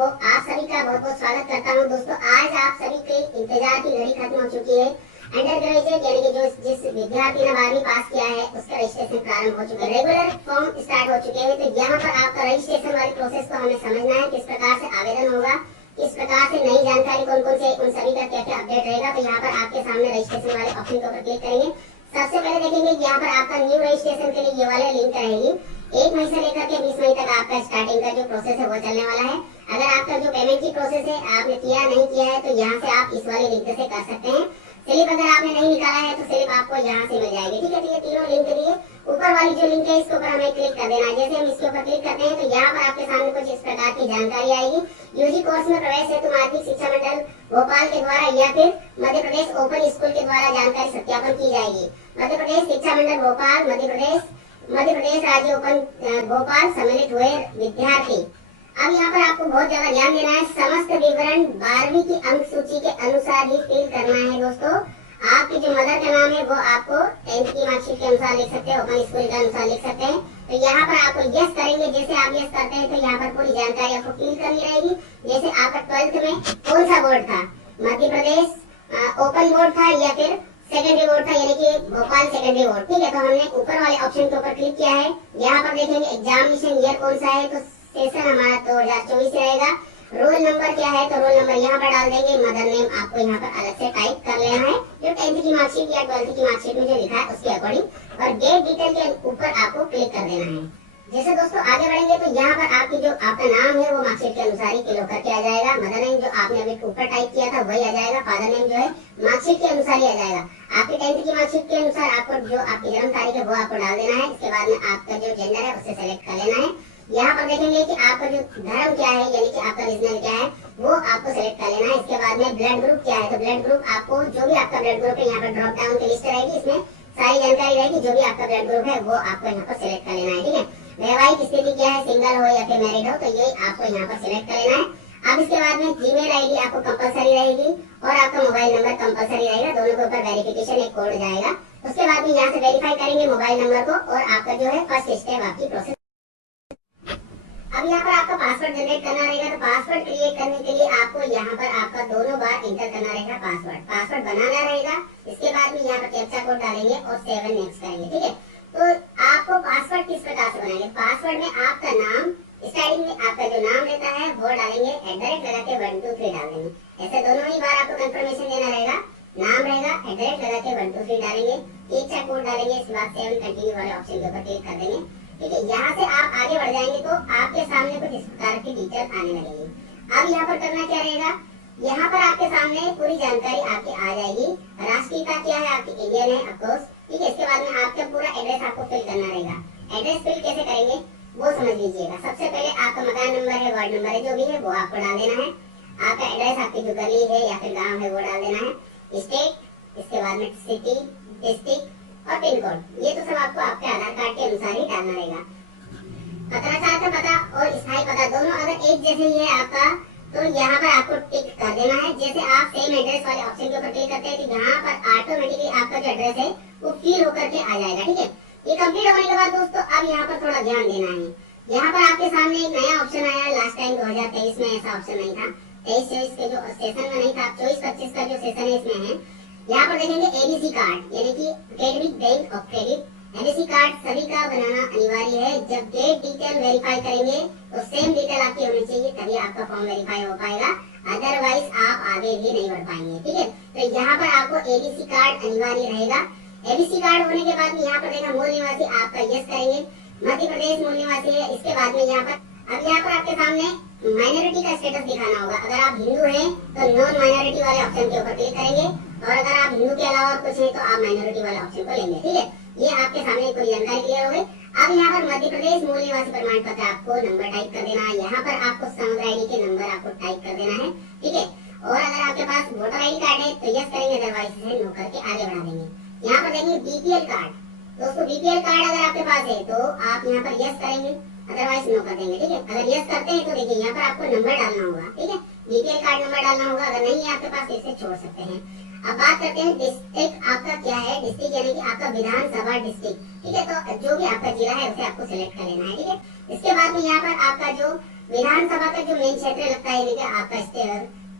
वो आप सभी का बहुत बहुत स्वागत करता हूं दोस्तों। आज आप सभी के इंतजार की घड़ी खत्म हो चुकी है। अंडर ग्रेजुएट यानी कि जो जिस विद्यार्थी ने 12वीं पास किया है उसका रजिस्ट्रेशन प्रारंभ हो चुका है, रेगुलर फॉर्म स्टार्ट हो चुके हैं। तो यहाँ पर आपका रजिस्ट्रेशन वाली प्रोसेस को हमें समझना है, किस प्रकार से आवेदन होगा, किस प्रकार से नई जानकारी कौन कौन से, उन सभी का क्या क्या अपडेट रहेगा। तो यहाँ पर आपके सामने रजिस्ट्रेशन वाले ऑप्शन के ऊपर क्लिक करेंगे। सबसे पहले देखेंगे कि यहाँ पर आपका न्यू रजिस्ट्रेशन के लिए ये वाला लिंक रहेगी। 1 मई से लेकर के 20 मई तक आपका स्टार्टिंग का जो प्रोसेस है वो चलने वाला है। अगर आपका जो पेमेंट की प्रोसेस है आपने किया नहीं किया है तो यहाँ से आप इस वाले लिंक से कर सकते हैं। स्लिप अगर आपने नहीं निकाला है तो स्लिप आपको यहाँ से मिल जाएगी। ठीक है, तो ये तीनों लिंक दिए, ऊपर वाली जो लिंक है इसके ऊपर हमें क्लिक कर देना है। जैसे हम इसके ऊपर क्लिक करते हैं तो यहाँ पर आपके सामने कुछ इस प्रकार की जानकारी आएगी। यूजी कोर्स में प्रवेश हेतु माध्यमिक शिक्षा मंडल भोपाल के द्वारा या फिर मध्य प्रदेश ओपन स्कूल के द्वारा जानकारी सत्यापन की जाएगी। मध्य प्रदेश शिक्षा मंडल भोपाल, मध्य प्रदेश राज्य ओपन भोपाल सम्मिलित हुए विद्यार्थी। अब यहाँ पर आपको बहुत ज्यादा ध्यान देना है। समस्त विवरण 12वीं की अंक सूची के अनुसार ही फिल करना है दोस्तों। आपके जो मदर का नाम है वो आपको 10th की मार्कशीट के अनुसार लिख सकते हैं, ओपन स्कूल के अनुसार लिख सकते हैं। तो यहाँ पर आपको यस करेंगे। जैसे आप यस करते हैं तो यहाँ पर पूरी जानकारी आपको फिल करनी रहेगी। जैसे आपका 12th में कौन सा बोर्ड था, मध्य प्रदेश ओपन बोर्ड था या फिर सेकेंडरी बोर्ड था, यानी कि भोपाल सेकेंडरी बोर्ड। ठीक है, तो हमने ऊपर वाले ऑप्शन के ऊपर क्लिक किया है। यहाँ पर देखेंगे एग्जामिनेशन ईयर कौन सा है, तो सेशन हमारा 2024 रहेगा। रोल नंबर क्या है, तो रोल नंबर यहाँ पर डाल देंगे। मदर नेम आपको यहाँ पर अलग से टाइप कर लेना है, जो 10th की मार्कशीट या 12th की मार्कशीट में जो लिखा है उसके अकॉर्डिंग। और डेट डिटेल के ऊपर आपको क्लिक कर देना है। जैसे दोस्तों आगे बढ़ेंगे तो यहाँ पर आपकी जो आपका नाम है वो मार्कशीट के अनुसार ही फिल होकर के आ जाएगा। मदर नेम जो आपने अभी ऊपर टाइप किया था वही आ जाएगा। फादर नेम जो है मार्कशीट के अनुसार ही आ जाएगा। आपके 10th की मार्कशीट के अनुसार आपको जो आपकी जन्म तारीख है वो आपको डाल देना है। इसके बाद में आपका जो जेंडर है उसे सेलेक्ट कर लेना है। यहाँ पर देखेंगे कि आपका जो धर्म क्या है, यानी कि आपका रीजनल क्या है वो आपको सेलेक्ट कर लेना है। इसके बाद में ब्लड ग्रुप क्या है, तो ब्लड ग्रुप आपको जो भी आपका ब्लड ग्रुप है यहाँ पर ड्रॉप डाउन की लिस्ट रहेगी, इसमें सारी जानकारी रहेगी। जो भी आपका ब्लड ग्रुप है वो आपको यहाँ पर सिलेक्ट कर लेना है। ठीक है, वैवाहिक स्थिति क्या है, सिंगल हो या फिर मैरिड हो, तो ये आपको यहाँ पर सिलेक्ट कर लेना है। अब इसके बाद में जीमेल आईडी आपको कंपलसरी रहेगी और आपका मोबाइल नंबर कंपलसरी रहेगा। दोनों के ऊपर वेरिफिकेशन एक कोड जाएगा। उसके बाद में यहाँ से वेरीफाई करेंगे मोबाइल नंबर को और आपका जो है फर्स्ट स्टेप आपकी प्रोसेस। अब यहाँ पर आपका पासवर्ड जनरेट करना रहेगा। तो पासवर्ड क्रिएट करने के लिए आपको यहाँ पर आपका दोनों बार इंटर करना रहेगा पासवर्ड बनाना रहेगा। इसके बाद में यहाँ पर कैप्चा कोड डालेंगे और 7 नेक्स्ट करेंगे। ठीक है, तो आपको पासवर्ड किस प्रकार से बनाएंगे, पासवर्ड में आपका नाम, स्टार्टिंग में आपका जो नाम रहता है वो डालेंगे, @ लगा के 1 2 3 डाल देंगे। ऐसे दोनों ही बार आपको कंफर्मेशन देना रहेगा। नाम रहेगा, @ लगा के 1 2 3 डालेंगे, कैप्चा कोड डालेंगे। इसके बाद 7 कंटिन्यू वाले ऑप्शन के ऊपर क्लिक कर देंगे। ठीक है, यहाँ से आप आगे बढ़ जाएंगे तो आपके सामने कुछ इस प्रकार की डिटेल आने लगेगी। अब यहाँ पर करना क्या रहेगा, यहाँ पर आपके सामने पूरी जानकारी आपकी आ जाएगी। राष्ट्रीयता क्या है, आपकी इंडियन है ऑफकोर्स। ठीक है, इसके बाद में आपका पूरा एड्रेस आपको फिल करना रहेगा। एड्रेस फिल कैसे करेंगे वो समझ लीजिएगा। सबसे पहले आपका मकान नंबर है, वार्ड नंबर है, जो भी है वो आपको डाल देना है। आपका एड्रेस आपकी जो गली है या फिर गाँव है वो डाल देना है। स्टेट, इसके बाद में सिटी, डिस्ट्रिक्ट और पिन कोड, ये तो सब आपको आपके आधार कार्ड के अनुसार ही डालना रहेगा। पत्राचार का पता और स्थायी पता दोनों अगर एक जैसे ही है आपका, तो यहाँ पर आपको टिक कर देना है। जैसे आप सेम एड्रेस वाले ऑप्शन के ऊपर क्लिक करते हैं तो यहाँ पर ऑटोमेटिकली आपका जो एड्रेस है वो फिल होकर के आ जाएगा। ठीक है, ये कंप्लीट होने के बाद दोस्तों अब यहाँ पर थोड़ा ध्यान देना है। यहाँ पर आपके सामने एक नया ऑप्शन आया है। लास्ट टाइम 2023 में ऐसा ऑप्शन नहीं था, 23-24 के जो सेशन में नहीं था, 24-25 का जो सेशन है इसमें है। यहाँ पर देखेंगे एबीसी कार्ड, यानी कि academic bank of credit. ABC card सभी का बनाना अनिवार्य है। जब डेट डिटेल वेरीफाई करेंगे तो सेम डिटेल आपकी होनी चाहिए, तभी आपका फॉर्म वेरीफाई हो पाएगा, अदरवाइज आप आगे भी नहीं बढ़ पाएंगे। ठीक है, तो यहाँ पर आपको एबीसी कार्ड अनिवार्य रहेगा। एबीसी कार्ड होने के बाद में यहाँ पर देखा मूल निवासी आपका यस करेंगे, मध्य प्रदेश मूल निवासी है। इसके बाद में यहाँ पर अब यहाँ पर आपके सामने माइनॉरिटी का स्टेटस दिखाना होगा। अगर आप हिंदू हैं तो नॉन माइनॉरिटी वाले ऑप्शन के ऊपर क्लिक करेंगे और अगर आप हिंदू के अलावा कुछ है तो आप माइनॉरिटी वाले ऑप्शन को लेंगे। ठीक है, ये आपके सामने पूरी जानकारी क्लियर हो गई। अब यहाँ पर मध्य प्रदेश मूल निवासी प्रमाण पत्र आपको नंबर टाइप कर देना है। यहाँ पर आपको समुद्र आईडी के नंबर आपको टाइप कर देना है। ठीक है, और अगर आपके पास वोटर आईडी कार्ड है तो यस करेंगे, अदरवाइज इसे नो करके आगे बढ़ा देंगे। यहाँ पर देंगे बीपीएल कार्ड। दोस्तों बीपीएल कार्ड अगर आपके पास है तो आप यहाँ पर यस करेंगे, अदरवाइज नो कर देंगे। ठीक है, अगर यस करते हैं तो देखिए यहाँ पर आपको नंबर डालना होगा। ठीक है, बीपीएल कार्ड नंबर डालना होगा। अगर नहीं है आपके पास इसे छोड़ सकते हैं। अब बात करते हैं डिस्ट्रिक्ट आपका क्या है। डिस्ट्रिक्ट यानी कि आपका विधानसभा डिस्ट्रिक्ट। ठीक है, तो जो भी आपका जिला है उसे आपको सिलेक्ट कर लेना है। ठीक है, इसके बाद में यहाँ पर आपका जो विधानसभा का जो मेन क्षेत्र लगता है, कि आपका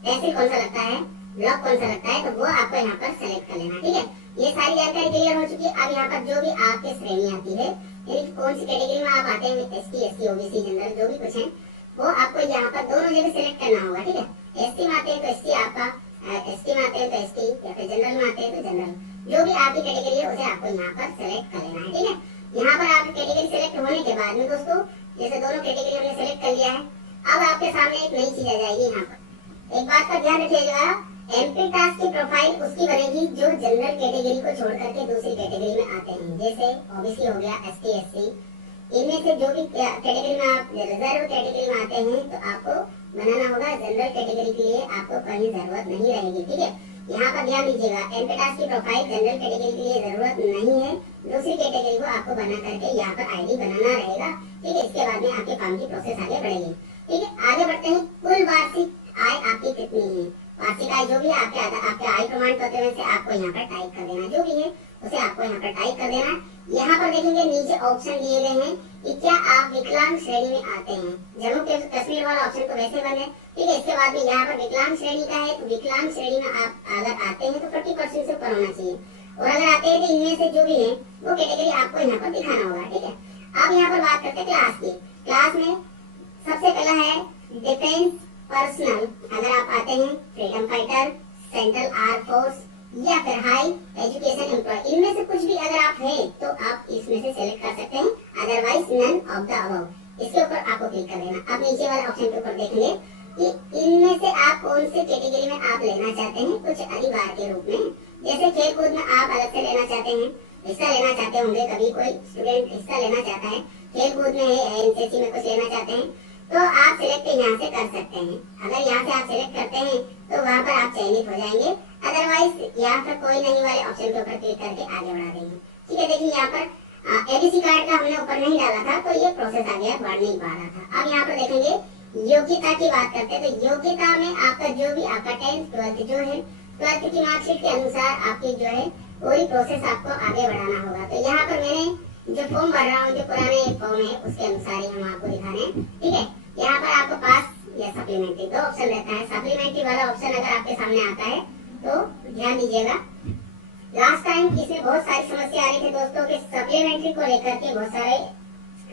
तहसील कौन सा लगता है, ब्लॉक कौन सा लगता है, तो वो आपको यहाँ पर सेलेक्ट कर लेना। ठीक है, ये सारी जानकारी क्लियर हो चुकी है। अब यहाँ पर जो भी आपके श्रेणी आती है, यानी कौन सी कैटेगरी में आप आते हैं, एसटी, एससी, ओबीसी, जनरल, जो भी कुछ है, वो आपको यहाँ पर दोनों जगह सिलेक्ट करना होगा। ठीक है, एसटी में आते हैं तो एसटी आपका, एसटी में आते हैं तो एसटी, या फिर जनरल में आते हैं तो जनरल, जो भी आपकी कैटेगरी है उसे आपको यहाँ पर सेलेक्ट कर लेना है। ठीक है, यहाँ पर आपकी कैटेगरी सेलेक्ट होने के बाद में दोस्तों, जैसे दोनों कैटेगरी हमने सेलेक्ट कर लिया है, अब आपके सामने एक नई चीज आ जाएगी। यहाँ पर एक बात का ध्यान रखिएगा, एमपी टास्क की प्रोफाइल उसकी बनेगी जो जनरल कैटेगरी को छोड़ करके दूसरी कैटेगरी में आते हैं, जैसे ओबीसी हो गया, एसटी, एससी, इनमें से जो भी कैटेगरी में आप रिजर्व कैटेगरी में आते हैं, तो आपको बनाना होगा। जनरल कैटेगरी के लिए आपको कहीं जरूरत नहीं रहेगी। ठीक है, यहाँ पर ध्यान दीजिएगा, एमपी टास्क की प्रोफाइल जनरल कैटेगरी के लिए जरूरत नहीं है, दूसरी कैटेगरी को आपको बना करके यहाँ पर आईडी बनाना रहेगा। ठीक है, इसके बाद में आपके काम की प्रोसेस आगे बढ़ेगी। ठीक है, आगे बढ़ते हैं। कुल वार्षिक आय आपकी कितनी है, वार्षिक आय जो भी आपके आय प्रमाण पत्र में से आपको यहाँ पर टाइप कर देना, जो भी है उसे आपको यहाँ पर टाइप कर देना। यहाँ पर देखेंगे नीचे ऑप्शन दिए गए हैं कि क्या आप विकलांग श्रेणी में आते हैं, जम्मू कश्मीर वाला ऑप्शन तो वैसे बंद है। ठीक है, इसके बाद में यहाँ पर विकलांग श्रेणी का है, तो विकलांग श्रेणी में आप अगर आते हैं तो 40% से ऊपर होना चाहिए, और अगर आते हैं तो इनमें से जो भी है वो कैटेगरी आपको यहाँ पर दिखाना होगा। ठीक है, अब यहाँ पर बात करते हैं क्लास की। क्लास में सबसे पहला है डिफेंस पर्सनल, अगर आप आते हैं freedom fighter, central arm force, या फिर हाई एजुकेशन एम्प्लॉय, इनमें से कुछ भी अगर आप हैं तो आप इसमें से सेलेक्ट कर सकते हैं, otherwise none of the above, इसके ऊपर आपको क्लिक कर देना। अब नीचे वाले ऑप्शन के ऊपर देखेंगे कि इनमें से आप कौन से कैटेगरी में आप लेना चाहते हैं, कुछ अनिवार्य के रूप में, जैसे खेल कूद में आप अलग से लेना चाहते हैं, हिस्सा लेना चाहते होंगे, कभी कोई स्टूडेंट हिस्सा लेना चाहता है खेल कूद में है, एनसीसी में कुछ लेना चाहते हैं, तो आप सिलेक्ट यहाँ से कर सकते हैं। अगर यहाँ से आप सिलेक्ट करते हैं तो वहाँ पर आप चयनित हो जाएंगे, अदरवाइज यहाँ पर कोई नहीं वाले ऑप्शन के ऊपर क्लिक करके आगे बढ़ा देंगे। ठीक है, देखिए यहाँ पर एबीसी कार्ड का हमने ऊपर नहीं डाला था, तो ये प्रोसेस आ गया, बढ़ नहीं पा रहा था। अब यहाँ पर देखेंगे योग्यता की बात करते हैं, तो योग्यता में आपका जो भी आपका 10th 12th जो है, 12th की मार्कशीट के अनुसार आपकी जो है पूरी प्रोसेस आपको आगे बढ़ाना होगा। तो यहाँ पर मैंने जो फॉर्म भर रहा हूँ, जो पुराने फॉर्म है उसके अनुसार ही हम आपको दिखा रहे हैं। ठीक है, यहाँ पर आपको पास या सप्लीमेंट्री दो ऑप्शन रहता है। सप्लीमेंट्री वाला ऑप्शन अगर आपके सामने आता है तो ध्यान दीजिएगा, लास्ट टाइम इसमें बहुत सारी समस्या आ रही थी दोस्तों के सप्लीमेंट्री को लेकर के। बहुत सारे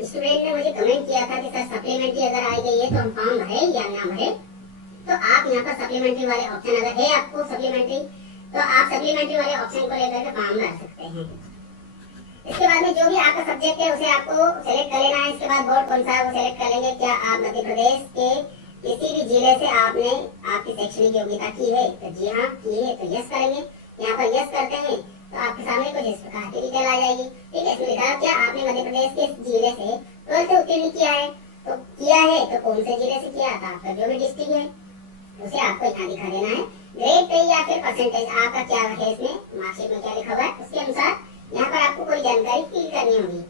स्टूडेंट ने मुझे कमेंट किया था कि सर सप्लीमेंट्री अगर आई गई है तो हम फॉर्म भरे या ना भरे, तो आप यहाँ पर सप्लीमेंट्री वाले ऑप्शन अगर है आपको सप्लीमेंट्री, तो आप सप्लीमेंट्री वाले ऑप्शन को लेकर के फॉर्म भर सकते हैं। इसके बाद में जो भी आपका सब्जेक्ट है उसे आपको सेलेक्ट कर लेना है। इसके बाद बोर्ड कौन सा है वो सेलेक्ट कर लेंगे। क्या आप मध्य प्रदेश के किसी भी जिले से आपने आपकी शैक्षणिक योग्यता की है, तो जी हाँ की है तो यस करेंगे। यहाँ पर यस करते हैं तो आपके सामने कुछ इस प्रकार की डिटेल आ जाएगी। ठीक है, इसमें लिखा क्या आपने मध्य प्रदेश के जिले से 12th उत्तीर्ण किया है, तो किया है तो कौन से जिले से किया, तो आपका जो भी डिस्ट्रिक्ट है उसे आपको यहाँ दिखा देना है। ग्रेड पे या फिर परसेंटेज आपका क्या है, इसमें मार्कशीट में क्या लिखा हुआ है उसके अनुसार यहाँ पर आपको कोई जानकारी फिल करनी होगी।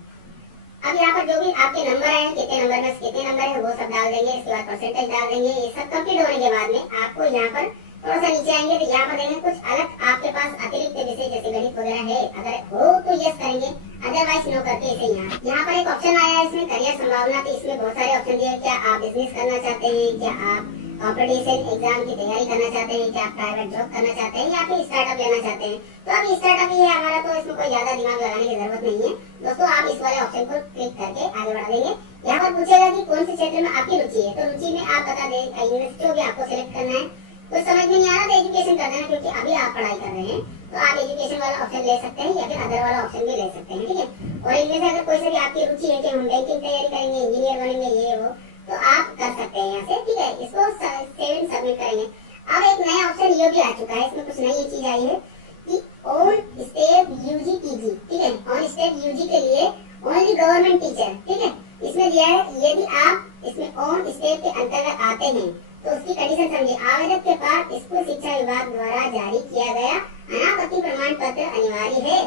अब यहाँ पर जो भी आपके नंबर है, कितने नंबर में कितने नंबर है वो सब डाल देंगे। इसके बाद परसेंटेज डाल देंगे। ये सब कंप्लीट होने के बाद में आपको यहाँ पर थोड़ा सा नीचे आएंगे तो यहाँ पर देखेंगे कुछ अलग आपके पास अतिरिक्त विषय जैसे गणित वगैरह है, अगर हो तो यस करेंगे, अदरवाइज नो करके इसे यहाँ पर एक ऑप्शन आया है इसमें करियर संभावना। तो इसमें बहुत सारे ऑप्शन दिए, क्या आप बिजनेस करना चाहते हैं, क्या आप कॉम्पिटिशन एग्जाम की तैयारी करना चाहते हैं, क्या आप प्राइवेट जॉब करना चाहते हैं, या फिर स्टार्टअप लेना चाहते हैं। तो अभी स्टार्टअप ही है हमारा, तो इसमें कोई ज्यादा दिमाग लगाने की जरूरत नहीं है दोस्तों। आप इस वाले ऑप्शन को क्लिक करके आगे बढ़ा देंगे। यहाँ पर पूछेगा कि कौन से क्षेत्र में आपकी रुचि है, तो रुचि में आप बता दें यूनिवर्सिटी भी आपको सिलेक्ट करना है। कुछ समझ में नहीं आ रहा तो एजुकेशन कर देना, क्योंकि अभी आप पढ़ाई कर रहे हैं तो आप एजुकेशन वाला ऑप्शन ले सकते हैं या फिर अदर वाला ऑप्शन भी ले सकते हैं। ठीक है, और इनमें से अगर कोई सा भी आपकी रुचि है कि हम बैंकिंग तैयारी करेंगे, इंजीनियर बनेंगे, ये वो, तो आप कर सकते हैं यहाँ से। ठीक है, इसको सेव सबमिट करेंगे। अब एक नया ऑप्शन ये भी आ चुका है, इसमें कुछ नई चीज आई है कि ऑन स्टेप यूजी पीजी। ठीक है, ऑन स्टेप यूजी के लिए ओनली गवर्नमेंट टीचर। ठीक है, इसमें दिया है यदि आप इसमें ऑन स्टेप के अंतर्गत आते हैं तो उसकी कंडीशन समझिए। आवेदक के पास स्कूल शिक्षा विभाग द्वारा जारी किया गया अनापत्ति प्रमाण पत्र अनिवार्य है।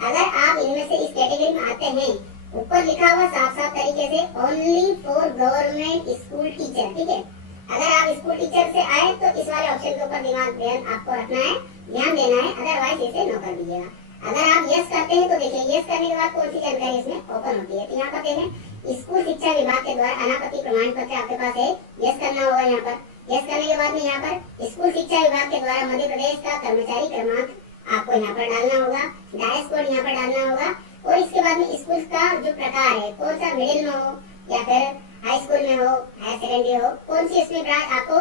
अगर आप इनमें से इस कैटेगरी में आते हैं, ऊपर लिखा हुआ साफ साफ तरीके से only for government school teacher. ठीक है, अगर आप स्कूल टीचर से आए तो इस वाले ऑप्शन के ऊपर दिमाग ध्यान आपको रखना है, ध्यान देना है, अदरवाइज इसे नो कर दीजिएगा। अगर आप यस करते हैं तो देखिए यस करने के बाद कौन सी जानकारी इसमें ओपन होती है। तो यहाँ पर देखें स्कूल शिक्षा विभाग के द्वारा अनापत्ति प्रमाण पत्र आपके पास है, यस करना होगा। यहाँ पर यस करने के बाद में यहाँ पर स्कूल शिक्षा विभाग के द्वारा मध्य प्रदेश का कर्मचारी क्रमांक आपको यहाँ पर डालना होगा, डायस कोड यहाँ पर डालना होगा। और इसके बाद में स्कूल का जो प्रकार है, कौन सा मिडिल में हो या फिर हाई स्कूल में हो, हायर सेकेंडरी हो, कौन सी इसमें ब्रांच आपको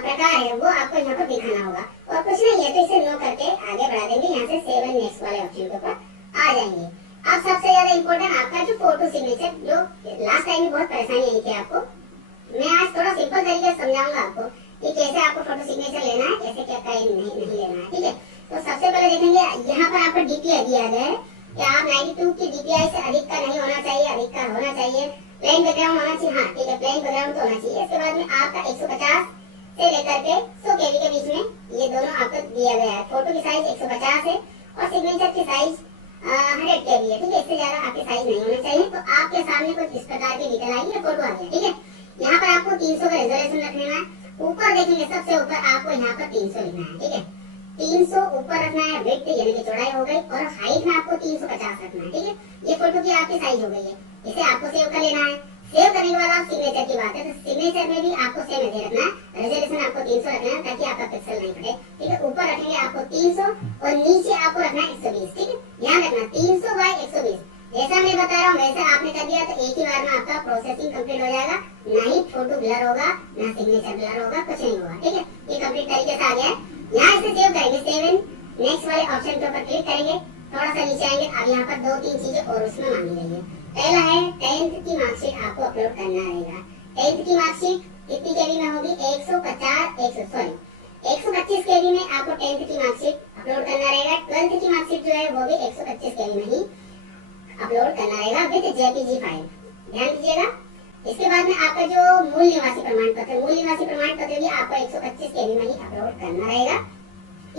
प्रकार है वो आपको यहाँ पर दिखाना होगा। और कुछ नहीं है तो इसे नो करके आगे बढ़ा देंगे। यहाँ से सेव एंड नेक्स्ट वाले ऑप्शन के ऊपर आ जाएंगे। अब सबसे ज्यादा इंपॉर्टेंट आपका जो फोटो सिग्नेचर, जो लास्ट टाइम में बहुत परेशानी आई थी आपको, मैं आज थोड़ा सिंपल तरीके से समझाऊंगा आपको कि कैसे आपको फोटो सिग्नेचर लेना है, कैसे क्या नहीं लेना है। ठीक है, तो सबसे पहले देखेंगे यहाँ पर आपको डीपीआई दिया गया है कि आप 92 की डीपीआई से अधिक का नहीं होना चाहिए, अधिक का होना चाहिए, प्लेन बैकग्राउंड होना चाहिए। हाँ ठीक है, प्लेन बैकग्राउंड तो होना चाहिए। इसके बाद में आपका 150 से लेकर के 100 केबी के बीच में ये दोनों आपको दिया गया है। फोटो की साइज 150 है और सिग्नेचर की साइज 100 केबी है। ठीक है, इससे ज्यादा आपके साइज नहीं होना चाहिए। तो आपके सामने कुछ इस प्रकार की डिटेल आई है, फोटो आ गया। ठीक है, यहाँ पर आपको 300 का रेजोल्यूशन रख लेना है। ऊपर देखेंगे सबसे ऊपर आपको यहाँ पर 300 लिखना है। ठीक है, 300 ऊपर रखना है, विड्थ यानी कि चौड़ाई हो गई, और हाइट में आपको 350 रखना है। ठीक है, ये फोटो की आपकी साइज हो गई है। इसे आपको सेव कर लेना है। सेव करने के बाद आप सिग्नेचर की बात है तो सिग्नेचर में भी आपको सेम ऐसे रखना है। रेजोल्यूशन आपको 300 रखना है ताकि आपका पिक्सल नहीं फटे। ठीक है, ऊपर रखेंगे आपको 300 और नीचे आपको रखना है 120। ठीक है, ध्यान रखना 300 बाय 120। जैसा मैं बता रहा हूँ वैसे आपने कर दिया तो एक ही बार में आपका प्रोसेसिंग कंप्लीट हो जाएगा। ना ही फोटो ब्लर होगा, ना सिग्नेचर ब्लर होगा, कुछ नहीं होगा। ठीक है, ये कंप्लीट तरीके से आ गया है। यहाँ इसे सेव करेंगे, सेव एंड नेक्स्ट वाले ऑप्शन के ऊपर क्लिक करेंगे। थोड़ा सा नीचे आएंगे। अब यहाँ पर 2-3 चीजें और उसमें मांगी गई है। पहला है 10th की मार्कशीट आपको अपलोड करना रहेगा। 10th की मार्कशीट कितनी केबी में होगी? 125 केबी में आपको 10th की मार्कशीट अपलोड करना रहेगा। 12th की मार्कशीट जो है वो भी 125 केबी में ही अपलोड करना रहेगा विद जेपीजी फाइल। ध्यान दीजिएगा। इसके बाद में आपका जो मूल निवासी प्रमाण पत्र भी आपको 125 केबी में ही अपलोड करना रहेगा।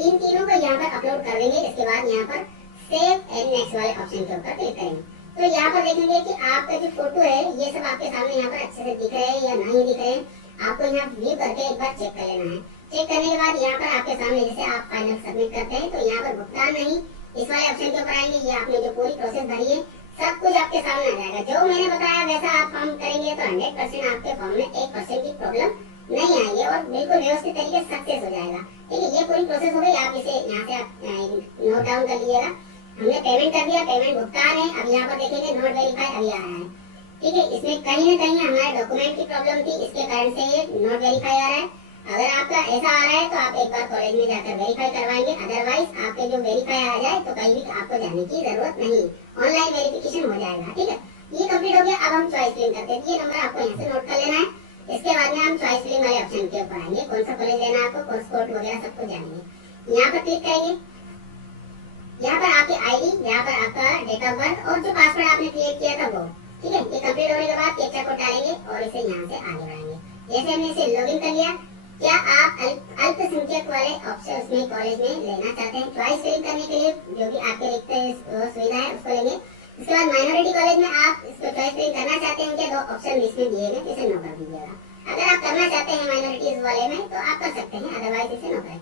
इन तीनों को यहाँ पर अपलोड कर देंगे। इसके बाद यहाँ पर सेव एंड नेक्स्ट वाले ऑप्शन के ऊपर क्लिक करेंगे। तो यहाँ पर देखेंगे कि आपका जो फोटो है ये सब आपके सामने यहाँ पर अच्छे से दिख रहे हैं या नहीं दिख रहे हैं। आपको यहाँ व्यू करके एक बार चेक कर लेना है। चेक करने के बाद यहाँ पर आपके सामने जैसे आप फाइनल सबमिट करते हैं तो यहाँ पर भुगतान नहीं, इस वाले ऑप्शन के ऊपर आएंगे। ये आपने जो पूरी प्रोसेस भरी है सब कुछ आपके सामने आ जाएगा। जो मैंने बताया वैसा आप फॉर्म करेंगे तो 100% आपके फॉर्म में 1% की प्रॉब्लम नहीं आएगी और बिल्कुल व्यवस्थित तरीके से सक्सेस हो जाएगा। ठीक है, ये पूरी प्रोसेस हो गई। आप इसे यहाँ से आप नोट डाउन कर लीजिएगा। हमने पेमेंट कर दिया, पेमेंट भुगतान है। अब यहाँ पर देखेंगे नोट वेरीफाई अभी आ रहा है। ठीक है, इसमें कहीं ना कहीं हमारे डॉक्यूमेंट की प्रॉब्लम थी, इसके कारण से ये नोट वेरीफाई आ रहा है। अगर आपका ऐसा आ रहा है तो आप एक बार कॉलेज में जाकर वेरीफाई करवाएंगे। अदरवाइज आपके जो वेरीफाई आ जाए तो कहीं भी आपको जाने की जरूरत नहीं, ऑनलाइन वेरिफिकेशन हो जाएगा। ठीक है, ये कंप्लीट हो गया। अब हम चॉइस फिलिंग करते हैं। ये नंबर आपको यहाँ से नोट कर लेना है। इसके बाद में हम चॉइस फिलिंग वाले ऑप्शन के ऊपर आएंगे। कौन सा कॉलेज लेना है आपको, कोर्स कोड वगैरह सब कुछ जानेंगे। यहाँ पर क्लिक करेंगे। यहाँ पर आपकी आईडी, यहाँ पर आपका डेट ऑफ बर्थ और जो पासवर्ड आपने क्रिएट किया था वो। ठीक है, ये कंप्लीट होने के बाद कैप्चा कोड डालेंगे और इसे यहाँ से आगे बढ़ाएंगे। जैसे हमने इसे लॉगिन कर लिया। क्या आप अल्पसंख्यक वाले ऑप्शन उसमें कॉलेज में लेना चाहते हैं? चॉइस फिलिंग करने के लिए जो भी आपके रिक्त सुविधा है उसको लेंगे। उसके बाद माइनॉरिटी कॉलेज में आप इसको चॉइस फिलिंग करना चाहते हैं क्या? 2 ऑप्शन इसमें दिए गए, इसे नो कर दीजिएगा। अगर आप करना चाहते हैं माइनॉरिटीज वाले में तो आप कर सकते हैं, अदरवाइज इसे नो करें।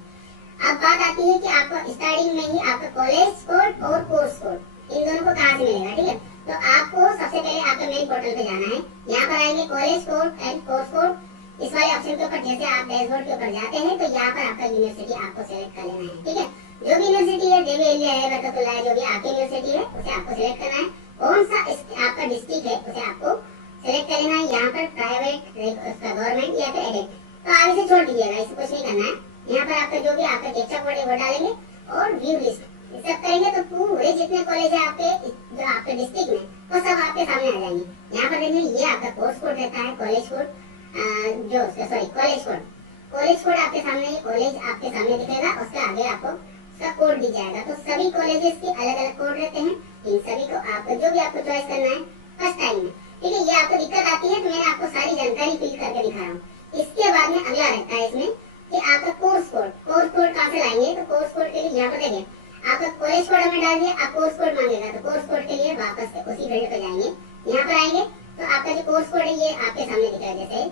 अब बात आती है कि आपको स्टार्टिंग में ही आपका कॉलेज कोड और कोर्स कोड इन दोनों को कहाँ से मिलेगा। ठीक है, तो आपको सबसे पहले आपके मेन पोर्टल पे जाना है। यहाँ पर आएंगे college code and course code. इस वाले ऑप्शन के ऊपर जैसे आप डैशबोर्ड के ऊपर जाते हैं तो यहाँ पर आपका यूनिवर्सिटी आपको सेलेक्ट कर लेना है। ठीक है, जो भी यूनिवर्सिटी है, जेवीएलए है, बरकतुल्लाह है, जो भी आपकी यूनिवर्सिटी है उसे आपको सिलेक्ट करना है। कौन सा आपका डिस्ट्रिक्ट है उसे आपको सिलेक्ट कर लेना है। यहाँ पर प्राइवेट, उसका गवर्नमेंट या फिर एडेड, तो आप इसे छोड़ दीजिएगा, इसे कुछ नहीं करना है। यहाँ पर आपका जो भी आपका कैप्चा कोड है वो डालेंगे और व्यू लिस्ट सब करेंगे तो पूरे जितने कॉलेज है आपके जो आपके डिस्ट्रिक्ट में वो सब आपके सामने आ जाएंगे। यहाँ पर देखेंगे ये आपका कोर्स कोड रहता है, कॉलेज कोड कॉलेज कोड आपके सामने, कॉलेज आपके सामने दिखेगा, उसके आगे आपको उसका कोड दी जाएगा। तो सभी कॉलेजेस के अलग अलग कोड रहते हैं। इन सभी को आपको जो भी आपको चॉइस करना है फर्स्ट टाइम में। ठीक है, ये आपको दिक्कत आती है तो मैंने आपको सारी जानकारी फिल करके दिखा रहा हूँ। इसके बाद में अगला रहता है इसमें कि आपका कोर्स कोड कहाँ से लाएंगे। तो कोर्स कोड के लिए यहाँ पर देखिए आपका कॉलेज कोड हमने डाल दिया, आप कोर्स कोड मांगेगा तो कोर्स कोड के लिए वापस से उसी फील्ड पे जाएंगे। यहाँ पर आएंगे तो आपका जो कोर्स कोड है ये आपके सामने दिख रहा है। जैसे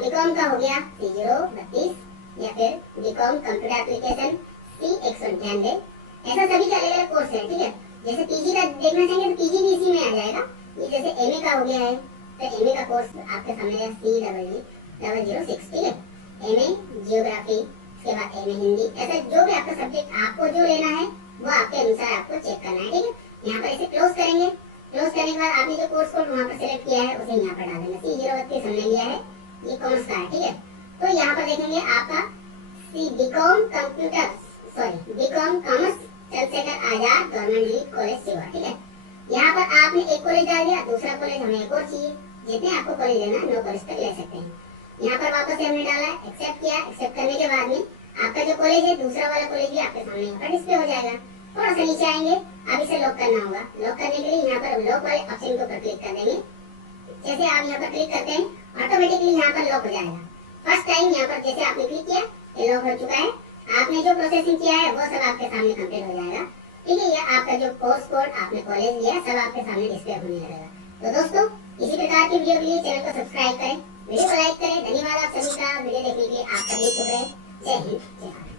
बीकॉम का हो गया C032 या फिर बीकॉम कंप्यूटर एप्लीकेशन C100। ऐसा सभी के अलग अलग कोर्स है, ठीक है। जैसे पीजी का देखना चाहेंगे तो पीजी भी इसी में आ जाएगा। ये जैसे एमए का हो गया है, तो एमए का कोर्स आपके सामने है CEE006, ठीक है। एमए जियोग्राफी, उसके बाद एमए हिंदी, ऐसा जो भी आपका सब्जेक्ट आपको जो लेना है वो आपके अनुसार आपको चेक करना है, ठीक है। यहाँ पर इसे क्लोज करेंगे। क्लोज करने के बाद आपने जो कोर्स कोड वहाँ पर सिलेक्ट किया है उसे यहाँ पर डाल देंगे। C032 हमने लिया है, ये कॉमर्स का है, ठीक है। तो यहाँ पर देखेंगे आपका BCom computer, sorry BCom commerce Chandrashekhar Azad government degree college सेवा, ठीक है। यहाँ पर आपने एक कॉलेज डाल दिया, दूसरा कॉलेज हमें एक और चाहिए, जितने आपको कॉलेज लेना 9 कॉलेज तक ले सकते हैं। यहाँ पर वापस से हमने डाला, एक्सेप्ट किया। एक्सेप्ट करने के बाद में आपका जो कॉलेज है दूसरा वाला कॉलेज भी आपके सामने यहाँ पर डिस्प्ले हो जाएगा। थोड़ा सा नीचे आएंगे, अब इसे लॉक करना होगा। लॉक करने के लिए यहाँ पर लॉक वाले ऑप्शन के ऊपर क्लिक कर देंगे। जैसे आप यहाँ पर क्लिक करते हैं ऑटोमेटिकली यहाँ पर लॉक हो जाएगा। फर्स्ट टाइम यहाँ पर जैसे आपने क्लिक किया ये लॉक हो चुका है। आपने जो प्रोसेसिंग किया है वो सब आपके सामने कंप्लीट हो जाएगा, ठीक है। ये आपका जो कोर्स कोड आपने कॉलेज लिया सब आपके सामने डिस्प्ले होने लगेगा। तो दोस्तों इसी प्रकार की वीडियो के लिए चैनल को सब्सक्राइब करें, वीडियो को लाइक करें। धन्यवाद आप सभी का वीडियो देखने के लिए। आपका दिन शुभ रहे। जय हिंद, जय भारत।